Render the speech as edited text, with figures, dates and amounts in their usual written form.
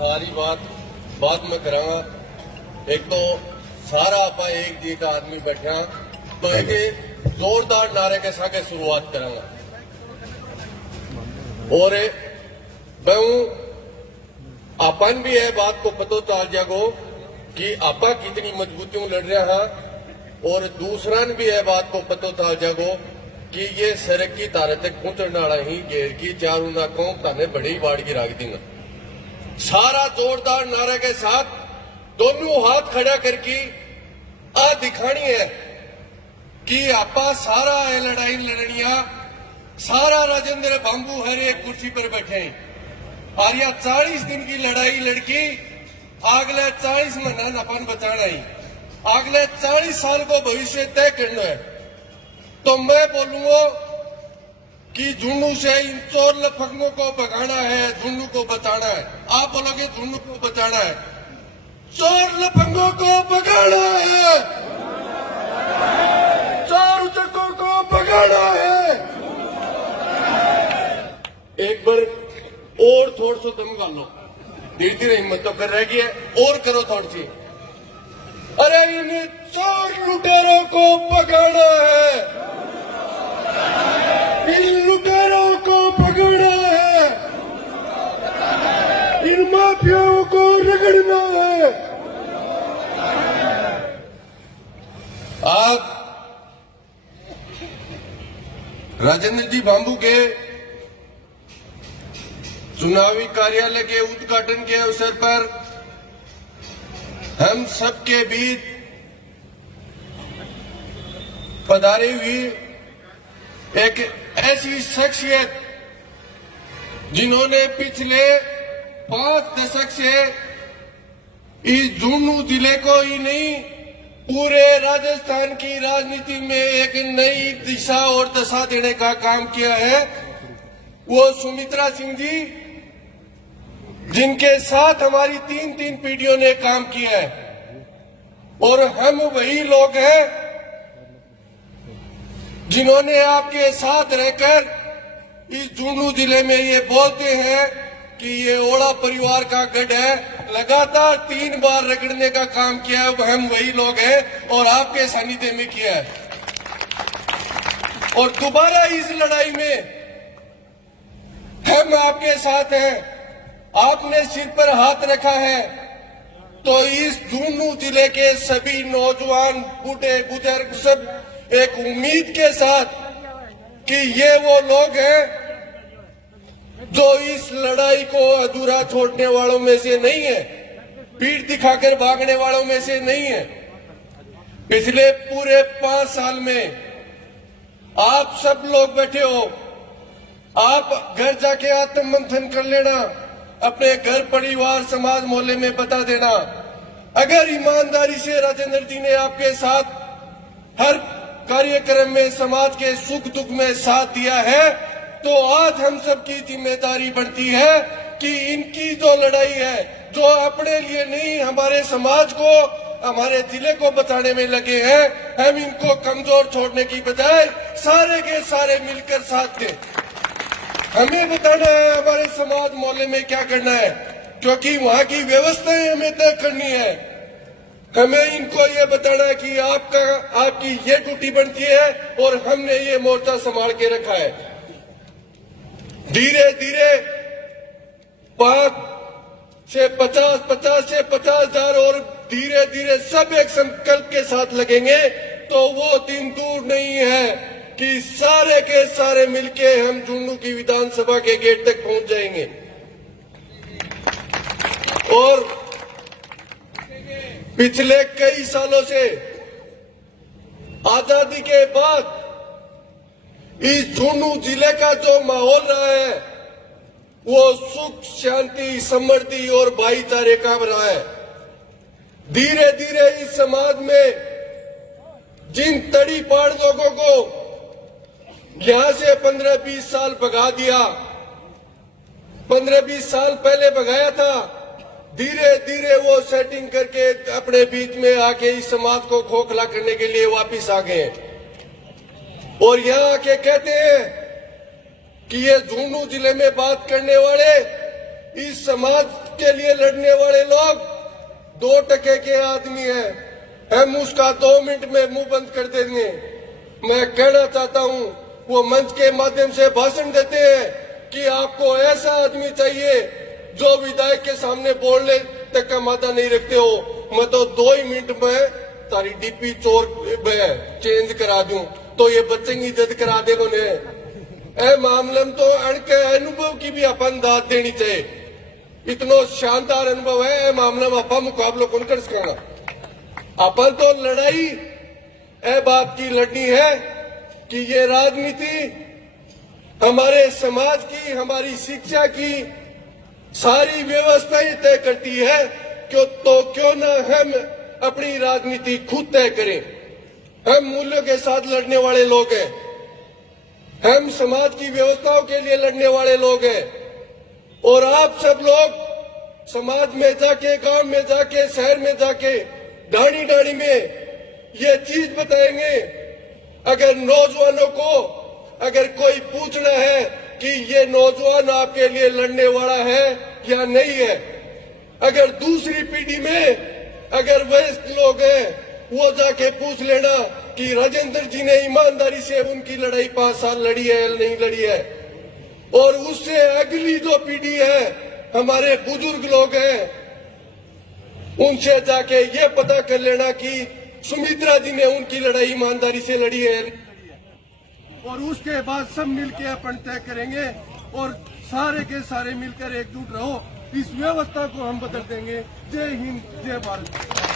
सारी बात मैं करांगा। एक तो सारा आप एक जी का आदमी बैठा तो एक जोरदार नारे के साथ शुरुआत करांगा। और मैं अपन भी है बात को पतो चाल जागो कि आपा कितनी मजबूतियों लड़ रहा है, और दूसरा भी है बात को पतो चाल जागो कि ये सड़क की तारे तक पहुंचने वाला ही घेर की चारों ना कौम ताने बड़ी बाढ़ की राख देंगे। सारा जोरदार नारे के साथ दोनों हाथ खड़ा करके आ दिखानी है कि आपा सारा है लड़ाई लड़निया, सारा राजेंद्र बांबू हर एक कुर्सी पर बैठे और यह 40 दिन की लड़ाई लड़की अगले 40 महीना अपन बचाना ही, अगले 40 साल को भविष्य तय करना है। तो मैं बोलूंगा कि झुन्नू से इन चोर लफंगों को भगाना है, झुन्नू को बचाना है। आप बोलोगे झुन्नू को बचाना है, चोर लफंगों को भगाना है, चोर उचकों को भगाना है। एक बार और थोड़ा सा दम गालो, धीरे धीरे हिम्मत तो कर रह गई है, और करो थोड़ी सी। अरे इन चोर लुटेरों को भगाना है, इन लुटेरों को पकड़ना है, इन माफियाओं को रगड़ना है। आप राजेंद्र जी बांबू के चुनावी कार्यालय के उद्घाटन के अवसर पर हम सबके बीच पधारी हुई एक ऐसी शख्सियत जिन्होंने पिछले 5 दशक से इस झुन्नू जिले को ही नहीं पूरे राजस्थान की राजनीति में एक नई दिशा और दशा देने का काम किया है, वो सुमित्रा सिंह जी, जिनके साथ हमारी 3 पीढ़ियों ने काम किया है। और हम वही लोग हैं जिन्होंने आपके साथ रहकर इस झुन्नू जिले में ये बोलते हैं कि ये ओड़ा परिवार का गढ़ है, लगातार 3 बार रगड़ने का काम किया है। हम वही लोग हैं और आपके सानिध्य में किया है, और दोबारा इस लड़ाई में हम आपके साथ हैं। आपने सिर पर हाथ रखा है तो इस झुन्नू जिले के सभी नौजवान, बूढ़े, बुजुर्ग सब एक उम्मीद के साथ कि ये वो लोग हैं जो इस लड़ाई को अधूरा छोड़ने वालों में से नहीं है, पीठ दिखाकर भागने वालों में से नहीं है। पिछले पूरे 5 साल में आप सब लोग बैठे हो, आप घर जाके आत्ममंथन कर लेना, अपने घर, परिवार, समाज, मोहल्ले में बता देना। अगर ईमानदारी से राजेंद्र जी ने आपके साथ हर कार्यक्रम में, समाज के सुख दुख में साथ दिया है, तो आज हम सबकी जिम्मेदारी बनती है कि इनकी जो लड़ाई है, जो अपने लिए नहीं हमारे समाज को, हमारे जिले को बचाने में लगे हैं, हम इनको कमजोर छोड़ने की बजाय सारे के सारे मिलकर साथ दें। हमें बताना है हमारे समाज, मोहल्ले में क्या करना है, क्योंकि वहां की व्यवस्थाएं हमें तय करनी है। हमें इनको ये बताना है कि आपकी ये ड्यूटी बनती है और हमने ये मोर्चा संभाल के रखा है। धीरे धीरे 5 से 50, 50 से 50,000 और धीरे धीरे सब एक संकल्प के साथ लगेंगे तो वो दिन दूर नहीं है कि सारे के सारे मिलके हम झुन्नू की विधानसभा के गेट तक पहुंच जाएंगे। और पिछले कई सालों से आजादी के बाद इस झुन्नू जिले का जो माहौल रहा है वो सुख, शांति, समृद्धि और भाईचारे का रहा है। धीरे धीरे इस समाज में जिन तड़ी पाड़ लोगों को यहां से 15-20 साल भगा दिया, 15-20 साल पहले भगाया था, धीरे धीरे वो सेटिंग करके अपने बीच में आके इस समाज को खोखला करने के लिए वापिस आ गए और यहां आके कहते हैं कि ये झुन्नू जिले में बात करने वाले इस समाज के लिए लड़ने वाले लोग 2% के आदमी हैं। हम उसका 2 मिनट में मुंह बंद कर देंगे। मैं कहना चाहता हूं, वो मंच के माध्यम से भाषण देते हैं कि आपको ऐसा आदमी चाहिए जो विधायक के सामने बोलने तक का मादा नहीं रखते हो। मैं तो 2 ही मिनट में तारी डीपी चोर चेंज करा दूं तो ये बच्चेंगी जद करा देगो ने। ए मामले में तो अणके अनुभव की भी अपन दाद देनी चाहिए। इतना शानदार अनुभव है ए मामले में अपन मुकाबला कौन कर सकेगा। अपन तो लड़ाई ए बात की लड़नी है कि ये राजनीति हमारे समाज की, हमारी शिक्षा की सारी व्यवस्थाएं तय करती है। क्यों न हम अपनी राजनीति खुद तय करें। हम मूल्यों के साथ लड़ने वाले लोग हैं। हम समाज की व्यवस्थाओं के लिए लड़ने वाले लोग हैं। और आप सब लोग समाज में जाके, गांव में जाके, शहर में जाके, ढाणी ढाणी में ये चीज बताएंगे। अगर नौजवानों को अगर कोई पूछना है कि ये नौजवान आपके लिए लड़ने वाला है या नहीं है, अगर दूसरी पीढ़ी में अगर वयस्क लोग हैं वो जाके पूछ लेना कि राजेंद्र जी ने ईमानदारी से उनकी लड़ाई 5 साल लड़ी है या नहीं लड़ी है। और उससे अगली जो पीढ़ी है, हमारे बुजुर्ग लोग हैं, उनसे जाके ये पता कर लेना कि सुमित्रा जी ने उनकी लड़ाई ईमानदारी से लड़ी है। और उसके बाद सब मिलकर अपन तय करेंगे और सारे के सारे मिलकर एकजुट रहो। इस व्यवस्था को हम बदल देंगे। जय हिंद, जय भारत।